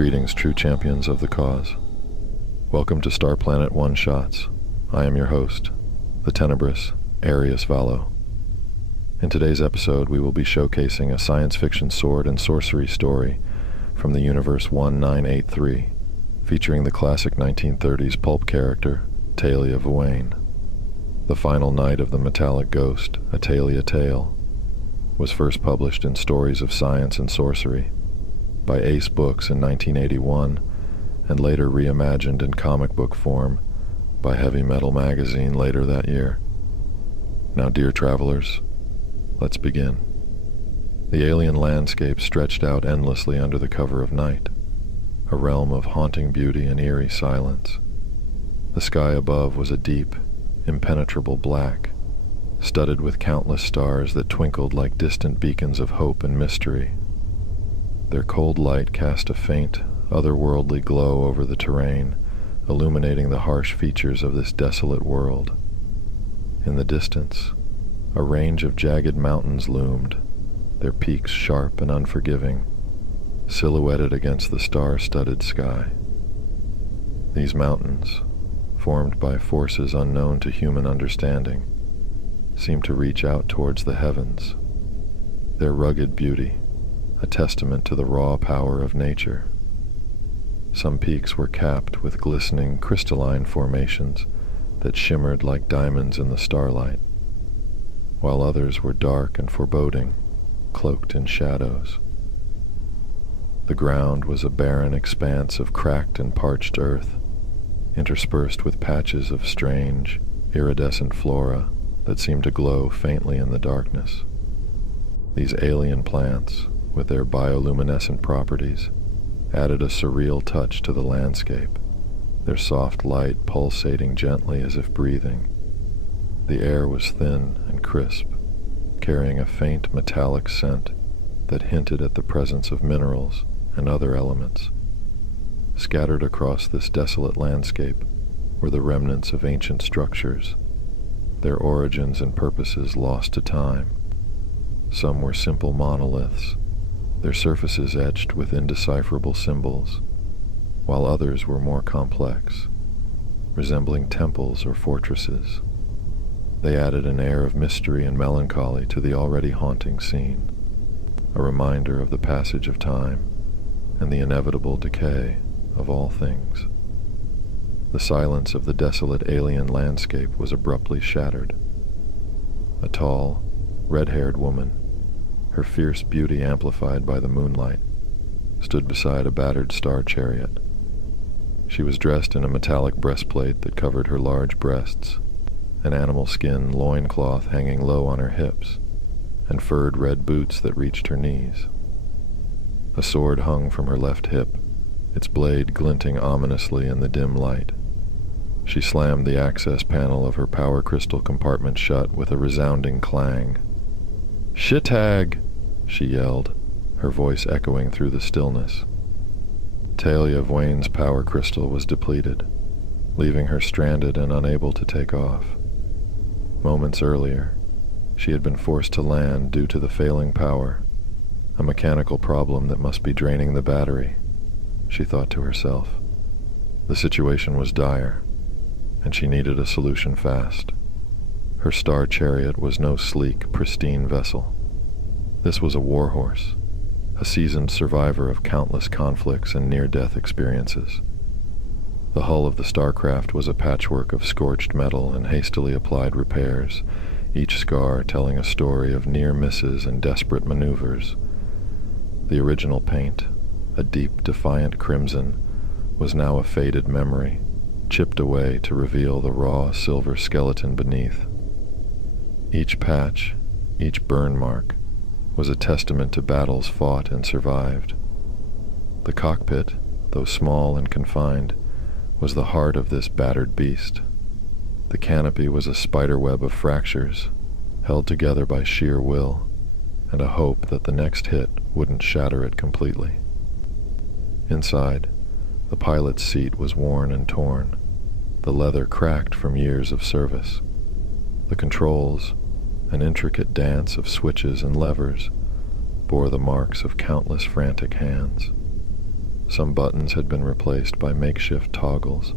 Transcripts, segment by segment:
Greetings, true champions of the cause. Welcome to Starplanet One Shots. I am your host, the tenebrous Arius. In today's episode, we will be showcasing a science fiction sword and sorcery story from the universe 1983, featuring the classic 1930s pulp character, Taylia. The final night of the metallic ghost, a Taylia tale, was first published in Stories of Science and Sorcery by Ace Books in 1981, and later reimagined in comic book form by Heavy Metal magazine later that year. Now, dear travelers, let's begin. The alien landscape stretched out endlessly under the cover of night, a realm of haunting beauty and eerie silence. The sky above was a deep, impenetrable black, studded with countless stars that twinkled like distant beacons of hope and mystery. Their cold light cast a faint, otherworldly glow over the terrain, illuminating the harsh features of this desolate world. In the distance, a range of jagged mountains loomed, their peaks sharp and unforgiving, silhouetted against the star-studded sky. These mountains, formed by forces unknown to human understanding, seemed to reach out towards the heavens, their rugged beauty a testament to the raw power of nature. Some peaks were capped with glistening crystalline formations that shimmered like diamonds in the starlight, while others were dark and foreboding, cloaked in shadows. The ground was a barren expanse of cracked and parched earth, interspersed with patches of strange, iridescent flora that seemed to glow faintly in the darkness. These alien plants, with their bioluminescent properties, added a surreal touch to the landscape, their soft light pulsating gently as if breathing. The air was thin and crisp, carrying a faint metallic scent that hinted at the presence of minerals and other elements. Scattered across this desolate landscape were the remnants of ancient structures, their origins and purposes lost to time. Some were simple monoliths, their surfaces etched with indecipherable symbols, while others were more complex, resembling temples or fortresses. They added an air of mystery and melancholy to the already haunting scene, a reminder of the passage of time and the inevitable decay of all things. The silence of the desolate alien landscape was abruptly shattered. A tall, red-haired woman, her fierce beauty amplified by the moonlight, stood beside a battered star chariot. She was dressed in a metallic breastplate that covered her large breasts, an animal skin loincloth hanging low on her hips, and furred red boots that reached her knees. A sword hung from her left hip, its blade glinting ominously in the dim light. She slammed the access panel of her power crystal compartment shut with a resounding clang. "Shithag!" she yelled, her voice echoing through the stillness. Taylia's power crystal was depleted, leaving her stranded and unable to take off. Moments earlier, she had been forced to land due to the failing power, a mechanical problem that must be draining the battery, she thought to herself. The situation was dire, and she needed a solution fast. Her star chariot was no sleek, pristine vessel. This was a warhorse, a seasoned survivor of countless conflicts and near-death experiences. The hull of the starcraft was a patchwork of scorched metal and hastily applied repairs, each scar telling a story of near misses and desperate maneuvers. The original paint, a deep, defiant crimson, was now a faded memory, chipped away to reveal the raw silver skeleton beneath. Each patch, each burn mark, was a testament to battles fought and survived. The cockpit, though small and confined, was the heart of this battered beast. The canopy was a spiderweb of fractures, held together by sheer will, and a hope that the next hit wouldn't shatter it completely. Inside, the pilot's seat was worn and torn, the leather cracked from years of service. The controls, an intricate dance of switches and levers, bore the marks of countless frantic hands. Some buttons had been replaced by makeshift toggles,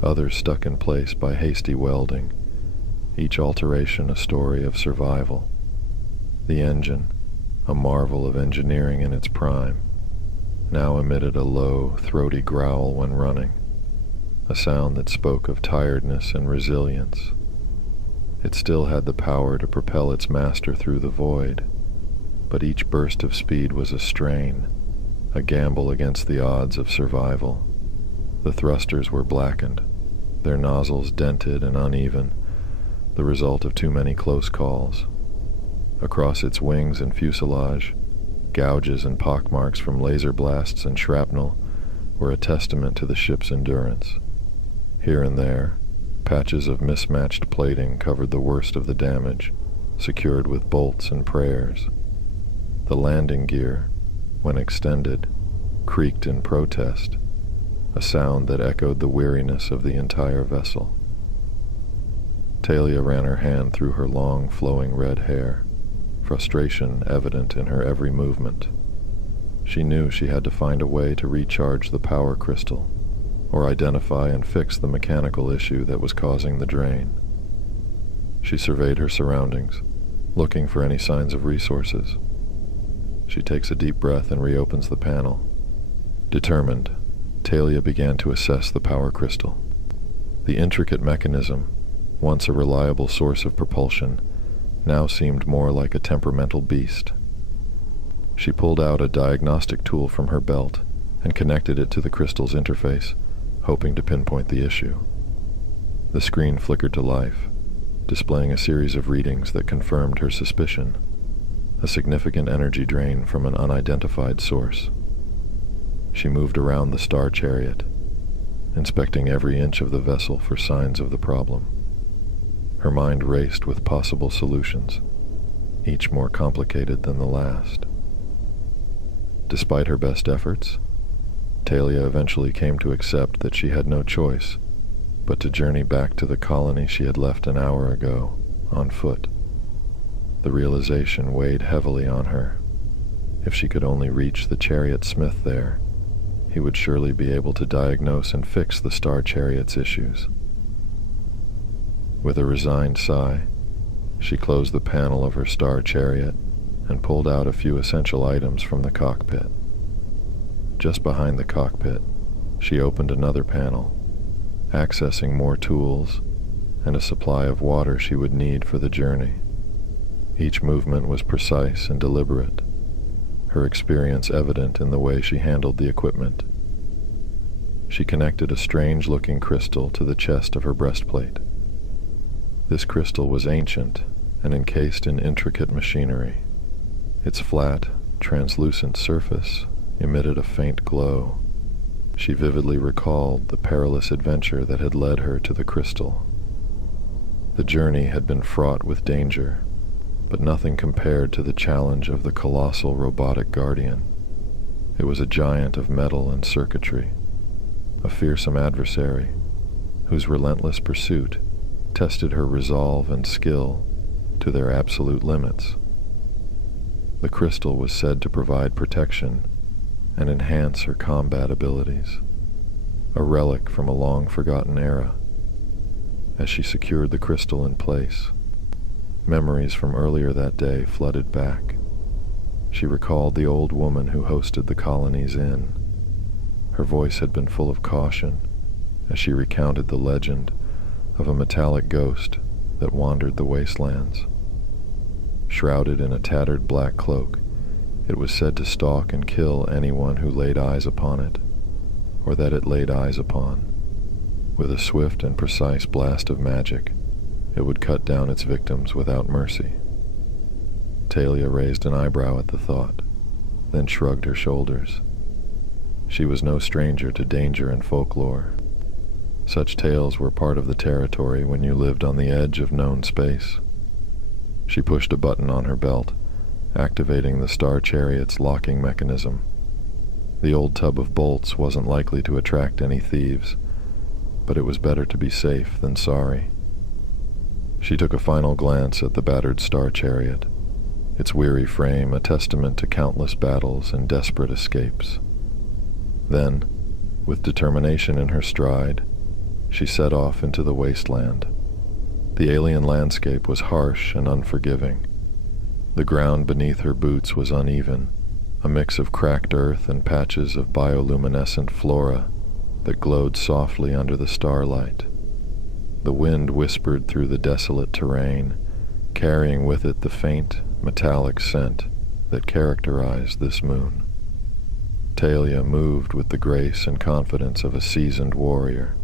others stuck in place by hasty welding, each alteration a story of survival. The engine, a marvel of engineering in its prime, now emitted a low, throaty growl when running, a sound that spoke of tiredness and resilience. It still had the power to propel its master through the void, but each burst of speed was a strain, a gamble against the odds of survival. The thrusters were blackened, their nozzles dented and uneven, the result of too many close calls. Across its wings and fuselage, gouges and pockmarks from laser blasts and shrapnel were a testament to the ship's endurance. Here and there, patches of mismatched plating covered the worst of the damage, secured with bolts and prayers. The landing gear, when extended, creaked in protest, a sound that echoed the weariness of the entire vessel. Taylia ran her hand through her long, flowing red hair, frustration evident in her every movement. She knew she had to find a way to recharge the power crystal, or identify and fix the mechanical issue that was causing the drain. She surveyed her surroundings, looking for any signs of resources. She takes a deep breath and reopens the panel. Determined, Taylia began to assess the power crystal. The intricate mechanism, once a reliable source of propulsion, now seemed more like a temperamental beast. She pulled out a diagnostic tool from her belt and connected it to the crystal's interface, hoping to pinpoint the issue. The screen flickered to life, displaying a series of readings that confirmed her suspicion, a significant energy drain from an unidentified source. She moved around the star chariot, inspecting every inch of the vessel for signs of the problem. Her mind raced with possible solutions, each more complicated than the last. Despite her best efforts, Taylia eventually came to accept that she had no choice but to journey back to the colony she had left an hour ago, on foot. The realization weighed heavily on her. If she could only reach the chariot smith there, he would surely be able to diagnose and fix the star chariot's issues. With a resigned sigh, she closed the panel of her star chariot and pulled out a few essential items from the cockpit. Just behind the cockpit, she opened another panel, accessing more tools and a supply of water she would need for the journey. Each movement was precise and deliberate, her experience evident in the way she handled the equipment. She connected a strange-looking crystal to the chest of her breastplate. This crystal was ancient and encased in intricate machinery. Its flat, translucent surface emitted a faint glow. She vividly recalled the perilous adventure that had led her to the crystal. The journey had been fraught with danger, but nothing compared to the challenge of the colossal robotic guardian. It was a giant of metal and circuitry, a fearsome adversary whose relentless pursuit tested her resolve and skill to their absolute limits. The crystal was said to provide protection and enhance her combat abilities, a relic from a long-forgotten era. As she secured the crystal in place, memories from earlier that day flooded back. She recalled the old woman who hosted the colony's inn. Her voice had been full of caution as she recounted the legend of a metallic ghost that wandered the wastelands. Shrouded in a tattered black cloak, it was said to stalk and kill anyone who laid eyes upon it, or that it laid eyes upon. With a swift and precise blast of magic, it would cut down its victims without mercy. Taylia raised an eyebrow at the thought, then shrugged her shoulders. She was no stranger to danger and folklore. Such tales were part of the territory when you lived on the edge of known space. She pushed a button on her belt, activating the star chariot's locking mechanism. The old tub of bolts wasn't likely to attract any thieves, but it was better to be safe than sorry. She took a final glance at the battered star chariot, its weary frame a testament to countless battles and desperate escapes. Then, with determination in her stride, she set off into the wasteland. The alien landscape was harsh and unforgiving. The ground beneath her boots was uneven, a mix of cracked earth and patches of bioluminescent flora that glowed softly under the starlight. The wind whispered through the desolate terrain, carrying with it the faint, metallic scent that characterized this moon. Taylia moved with the grace and confidence of a seasoned warrior.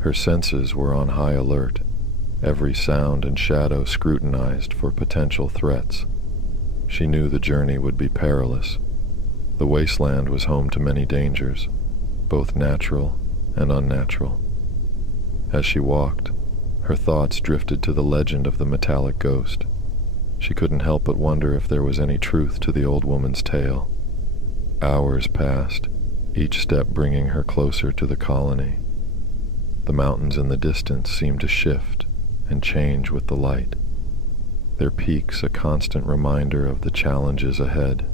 Her senses were on high alert, every sound and shadow scrutinized for potential threats. She knew the journey would be perilous. The wasteland was home to many dangers, both natural and unnatural. As she walked, her thoughts drifted to the legend of the metallic ghost. She couldn't help but wonder if there was any truth to the old woman's tale. Hours passed, each step bringing her closer to the colony. The mountains in the distance seemed to shift and change with the light, their peaks a constant reminder of the challenges ahead.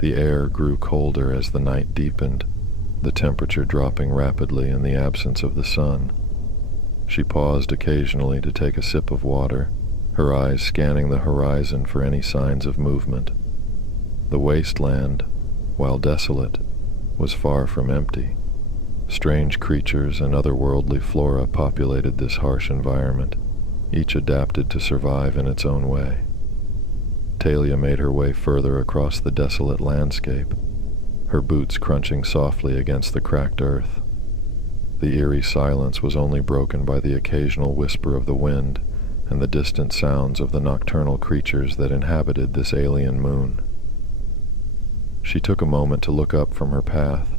The air grew colder as the night deepened, the temperature dropping rapidly in the absence of the sun. She paused occasionally to take a sip of water, her eyes scanning the horizon for any signs of movement. The wasteland, while desolate, was far from empty. Strange creatures and otherworldly flora populated this harsh environment, each adapted to survive in its own way. Taylia made her way further across the desolate landscape, her boots crunching softly against the cracked earth. The eerie silence was only broken by the occasional whisper of the wind and the distant sounds of the nocturnal creatures that inhabited this alien moon. She took a moment to look up from her path,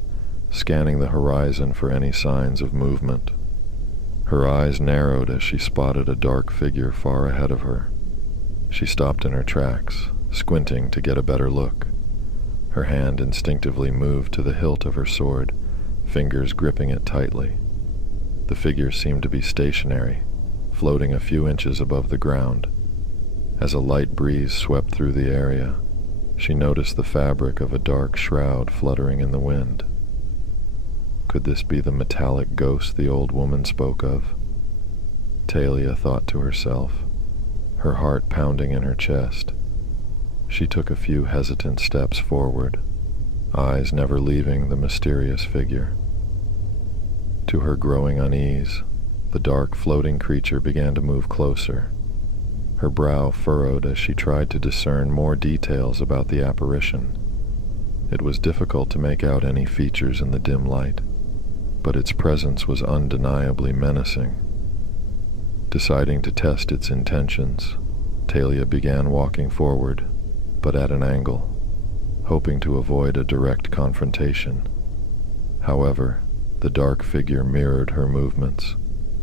scanning the horizon for any signs of movement. Her eyes narrowed as she spotted a dark figure far ahead of her. She stopped in her tracks, squinting to get a better look. Her hand instinctively moved to the hilt of her sword, fingers gripping it tightly. The figure seemed to be stationary, floating a few inches above the ground. As a light breeze swept through the area, she noticed the fabric of a dark shroud fluttering in the wind. Could this be the metallic ghost the old woman spoke of? Taylia thought to herself, her heart pounding in her chest. She took a few hesitant steps forward, eyes never leaving the mysterious figure. To her growing unease, the dark floating creature began to move closer. Her brow furrowed as she tried to discern more details about the apparition. It was difficult to make out any features in the dim light, but its presence was undeniably menacing. Deciding to test its intentions, Taylia began walking forward, but at an angle, hoping to avoid a direct confrontation. However, the dark figure mirrored her movements,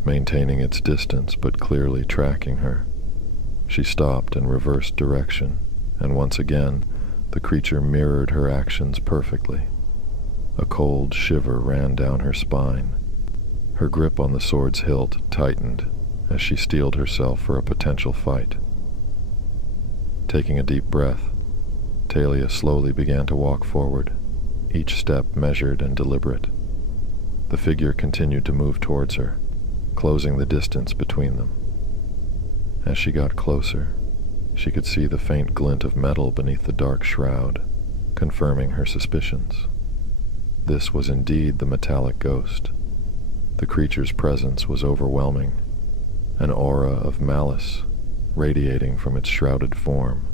maintaining its distance but clearly tracking her. She stopped and reversed direction, and once again, the creature mirrored her actions perfectly. A cold shiver ran down her spine. Her grip on the sword's hilt tightened as she steeled herself for a potential fight. Taking a deep breath, Taylia slowly began to walk forward, each step measured and deliberate. The figure continued to move towards her, closing the distance between them. As she got closer, she could see the faint glint of metal beneath the dark shroud, confirming her suspicions. This was indeed the metallic ghost. The creature's presence was overwhelming, an aura of malice radiating from its shrouded form.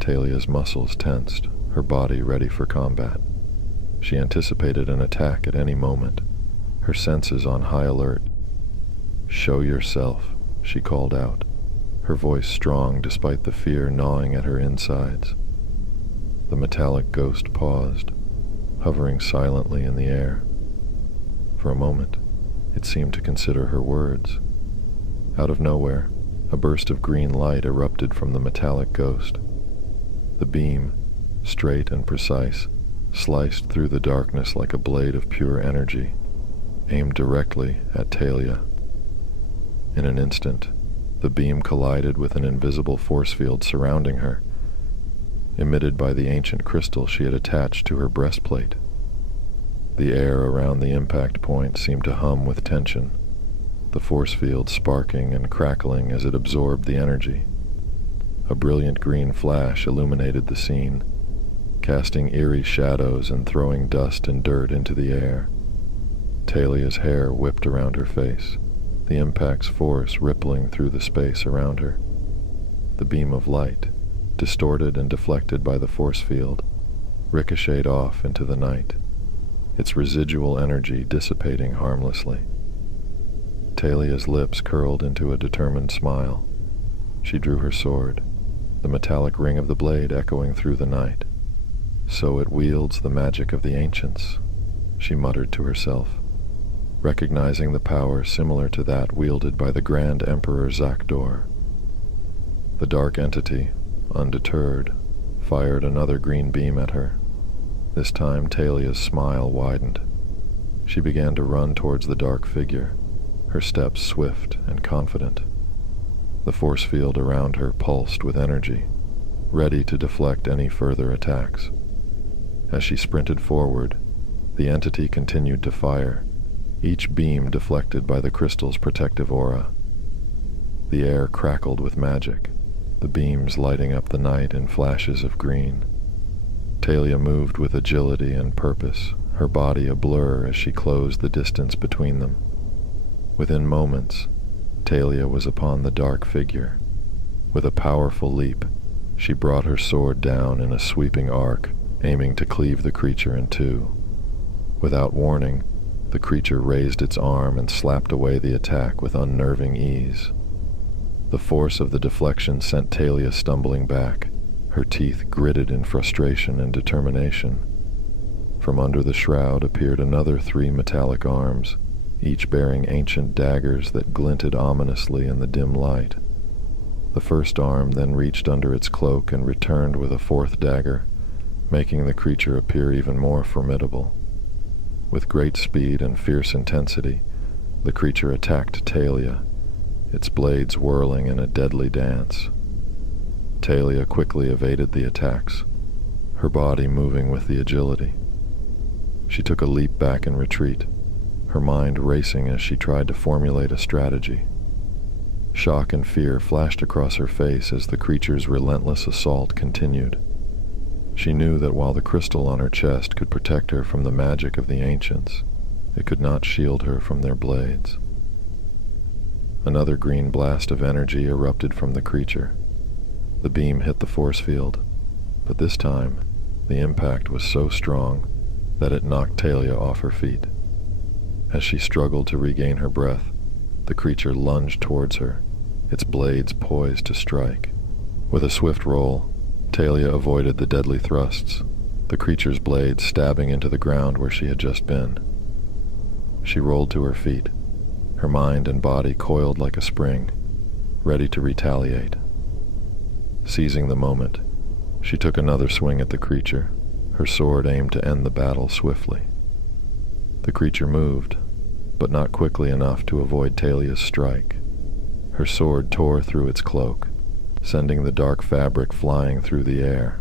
Taylia's muscles tensed, her body ready for combat. She anticipated an attack at any moment, her senses on high alert. "Show yourself," she called out, her voice strong despite the fear gnawing at her insides. The metallic ghost paused, hovering silently in the air. For a moment, it seemed to consider her words. Out of nowhere, a burst of green light erupted from the metallic ghost. The beam, straight and precise, sliced through the darkness like a blade of pure energy, aimed directly at Taylia. In an instant, the beam collided with an invisible force field surrounding her, emitted by the ancient crystal she had attached to her breastplate. The air around the impact point seemed to hum with tension, the force field sparking and crackling as it absorbed the energy. A brilliant green flash illuminated the scene, casting eerie shadows and throwing dust and dirt into the air. Taylia's hair whipped around her face, the impact's force rippling through the space around her. The beam of light, distorted and deflected by the force field, ricocheted off into the night, its residual energy dissipating harmlessly. Taylia's lips curled into a determined smile. She drew her sword, the metallic ring of the blade echoing through the night. "So it wields the magic of the ancients," she muttered to herself, recognizing the power similar to that wielded by the Grand Emperor Zakdor. The dark entity, undeterred, fired another green beam at her. This time Talia's smile widened. She began to run towards the dark figure, her steps swift and confident. The force field around her pulsed with energy, ready to deflect any further attacks. As she sprinted forward, the entity continued to fire, each beam deflected by the crystal's protective aura. The air crackled with magic, the beams lighting up the night in flashes of green. Taylia moved with agility and purpose, her body a blur as she closed the distance between them. Within moments, Taylia was upon the dark figure. With a powerful leap, she brought her sword down in a sweeping arc, aiming to cleave the creature in two. Without warning, the creature raised its arm and slapped away the attack with unnerving ease. The force of the deflection sent Taylia stumbling back, her teeth gritted in frustration and determination. From under the shroud appeared another 3 metallic arms, each bearing ancient daggers that glinted ominously in the dim light. The first arm then reached under its cloak and returned with a 4th dagger, making the creature appear even more formidable. With great speed and fierce intensity, the creature attacked Taylia, its blades whirling in a deadly dance. Taylia quickly evaded the attacks, her body moving with the agility. She took a leap back in retreat, her mind racing as she tried to formulate a strategy. Shock and fear flashed across her face as the creature's relentless assault continued. She knew that while the crystal on her chest could protect her from the magic of the ancients, it could not shield her from their blades. Another green blast of energy erupted from the creature. The beam hit the force field, but this time, the impact was so strong that it knocked Taylia off her feet. As she struggled to regain her breath, the creature lunged towards her, its blades poised to strike. With a swift roll, Taylia avoided the deadly thrusts, the creature's blades stabbing into the ground where she had just been. She rolled to her feet, her mind and body coiled like a spring, ready to retaliate. Seizing the moment, she took another swing at the creature, her sword aimed to end the battle swiftly. The creature moved, but not quickly enough to avoid Talia's strike. Her sword tore through its cloak, sending the dark fabric flying through the air.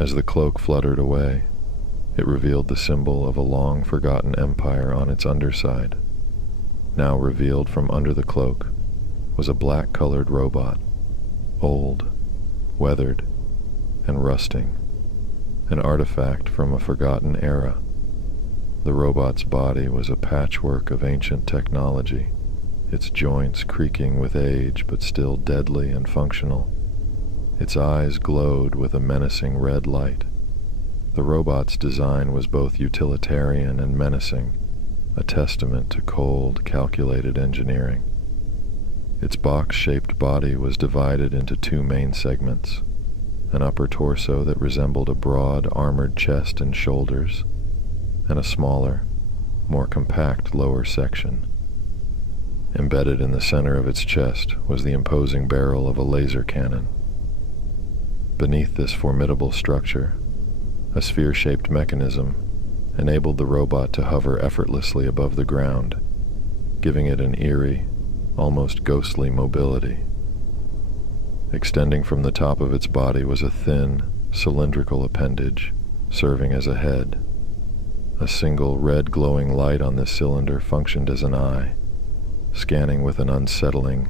As the cloak fluttered away, it revealed the symbol of a long-forgotten empire on its underside. Now revealed from under the cloak was a black-colored robot, old, weathered, and rusting, an artifact from a forgotten era. The robot's body was a patchwork of ancient technology, its joints creaking with age but still deadly and functional. Its eyes glowed with a menacing red light. The robot's design was both utilitarian and menacing, a testament to cold, calculated engineering. Its box-shaped body was divided into 2 main segments, an upper torso that resembled a broad, armored chest and shoulders, and a smaller, more compact lower section. Embedded in the center of its chest was the imposing barrel of a laser cannon. Beneath this formidable structure, a sphere-shaped mechanism enabled the robot to hover effortlessly above the ground, giving it an eerie, almost ghostly mobility. Extending from the top of its body was a thin, cylindrical appendage, serving as a head. A single red glowing light on this cylinder functioned as an eye, scanning with an unsettling,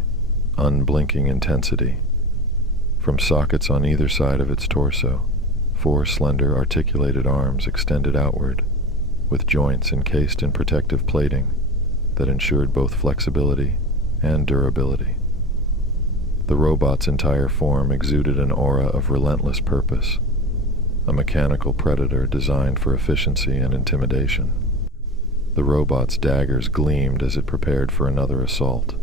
unblinking intensity. From sockets on either side of its torso, 4 slender articulated arms extended outward, with joints encased in protective plating that ensured both flexibility and durability. The robot's entire form exuded an aura of relentless purpose, a mechanical predator designed for efficiency and intimidation. The robot's daggers gleamed as it prepared for another assault.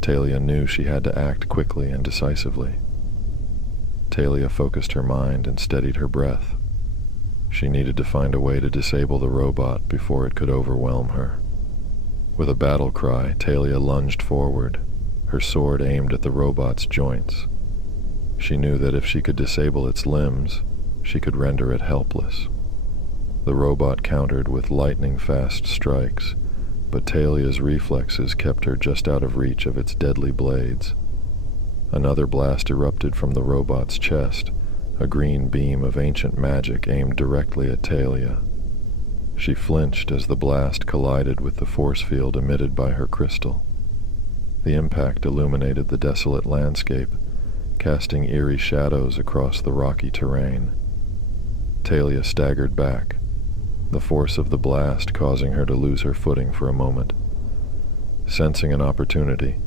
Taylia knew she had to act quickly and decisively. Taylia focused her mind and steadied her breath. She needed to find a way to disable the robot before it could overwhelm her. With a battle cry, Taylia lunged forward, her sword aimed at the robot's joints. She knew that if she could disable its limbs, she could render it helpless. The robot countered with lightning-fast strikes, but Taylia's reflexes kept her just out of reach of its deadly blades. Another blast erupted from the robot's chest, a green beam of ancient magic aimed directly at Taylia. She flinched as the blast collided with the force field emitted by her crystal. The impact illuminated the desolate landscape, casting eerie shadows across the rocky terrain. Taylia staggered back, the force of the blast causing her to lose her footing for a moment. Sensing an opportunity,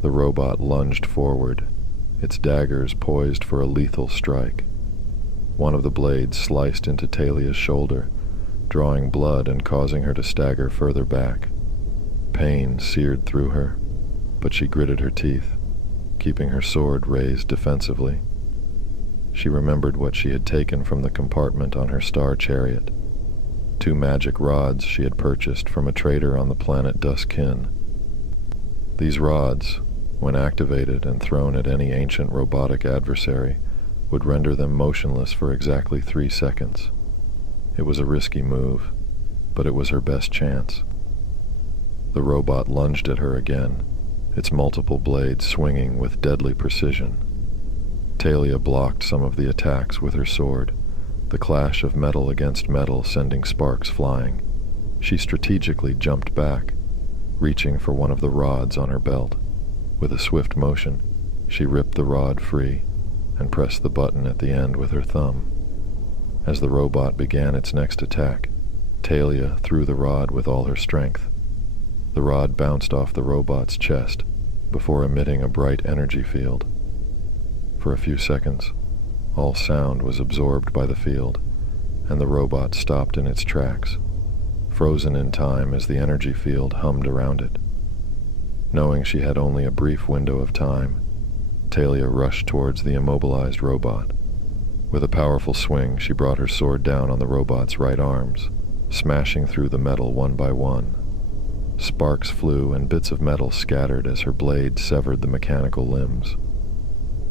the robot lunged forward, its daggers poised for a lethal strike. One of the blades sliced into Taylia's shoulder, drawing blood and causing her to stagger further back. Pain seared through her, but she gritted her teeth, keeping her sword raised defensively. She remembered what she had taken from the compartment on her star chariot, 2 magic rods she had purchased from a trader on the planet Duskin. These rods, when activated and thrown at any ancient robotic adversary, would render them motionless for exactly 3 seconds. It was a risky move, but it was her best chance. The robot lunged at her again, its multiple blades swinging with deadly precision. Taylia blocked some of the attacks with her sword, the clash of metal against metal sending sparks flying. She strategically jumped back, reaching for one of the rods on her belt. With a swift motion, she ripped the rod free and pressed the button at the end with her thumb. As the robot began its next attack, Taylia threw the rod with all her strength. The rod bounced off the robot's chest before emitting a bright energy field. For a few seconds, all sound was absorbed by the field, and the robot stopped in its tracks, frozen in time as the energy field hummed around it. Knowing she had only a brief window of time, Taylia rushed towards the immobilized robot. With a powerful swing, she brought her sword down on the robot's right arms, smashing through the metal one by one. Sparks flew and bits of metal scattered as her blade severed the mechanical limbs.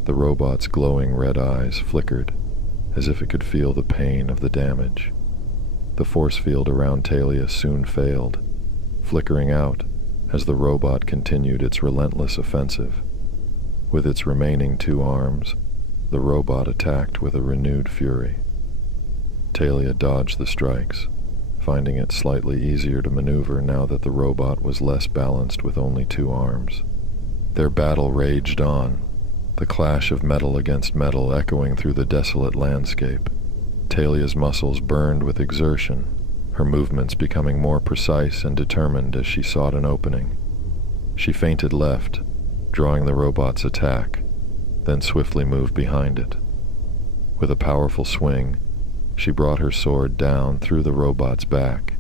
The robot's glowing red eyes flickered, as if it could feel the pain of the damage. The force field around Taylia soon failed, flickering out as the robot continued its relentless offensive. With its remaining 2 arms, the robot attacked with a renewed fury. Taylia dodged the strikes, finding it slightly easier to maneuver now that the robot was less balanced with only 2 arms. Their battle raged on, the clash of metal against metal echoing through the desolate landscape. Taylia's muscles burned with exertion, her movements becoming more precise and determined as she sought an opening. She feinted left, drawing the robot's attack, then swiftly moved behind it. With a powerful swing, she brought her sword down through the robot's back,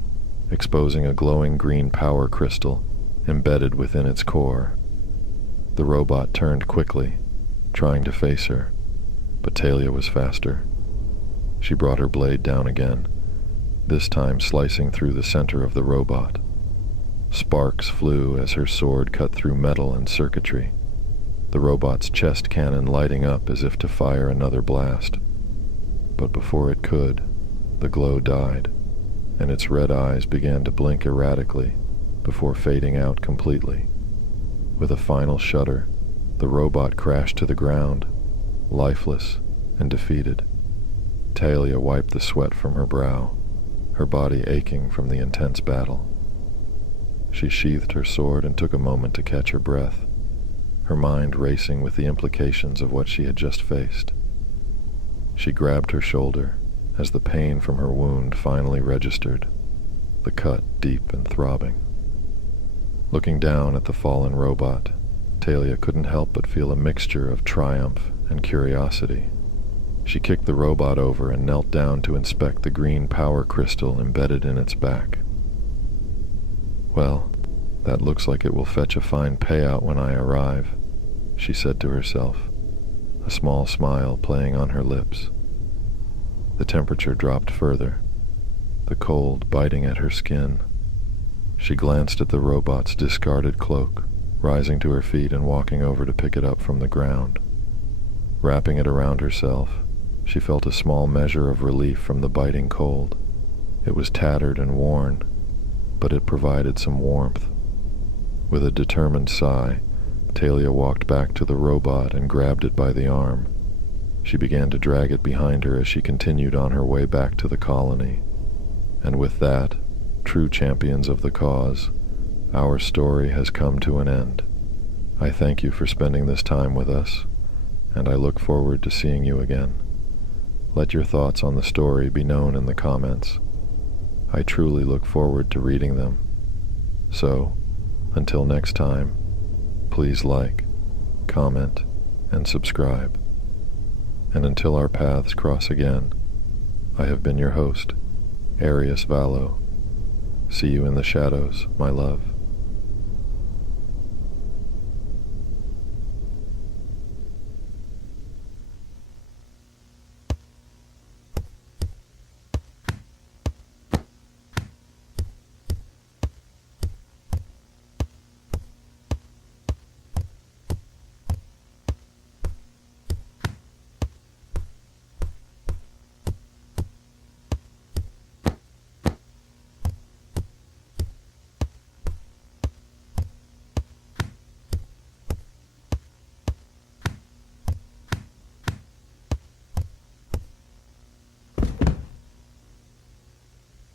exposing a glowing green power crystal embedded within its core. The robot turned quickly, trying to face her, but Taylia was faster. She brought her blade down again, this time slicing through the center of the robot. Sparks flew as her sword cut through metal and circuitry, the robot's chest cannon lighting up as if to fire another blast. But before it could, the glow died, and its red eyes began to blink erratically before fading out completely. With a final shudder, the robot crashed to the ground, lifeless and defeated. Taylia wiped the sweat from her brow, her body aching from the intense battle. She sheathed her sword and took a moment to catch her breath, her mind racing with the implications of what she had just faced. She grabbed her shoulder as the pain from her wound finally registered, the cut deep and throbbing. Looking down at the fallen robot, Taylia couldn't help but feel a mixture of triumph and curiosity. She kicked the robot over and knelt down to inspect the green power crystal embedded in its back. "Well, that looks like it will fetch a fine payout when I arrive," she said to herself, a small smile playing on her lips. The temperature dropped further, the cold biting at her skin. She glanced at the robot's discarded cloak, rising to her feet and walking over to pick it up from the ground. Wrapping it around herself, she felt a small measure of relief from the biting cold. It was tattered and worn, but it provided some warmth. With a determined sigh, Taylia walked back to the robot and grabbed it by the arm. She began to drag it behind her as she continued on her way back to the colony. And with that, true champions of the cause, our story has come to an end. I thank you for spending this time with us, and I look forward to seeing you again. Let your thoughts on the story be known in the comments. I truly look forward to reading them. So, until next time, please like, comment, and subscribe. And until our paths cross again, I have been your host, Arius Vallow. See you in the shadows, my love.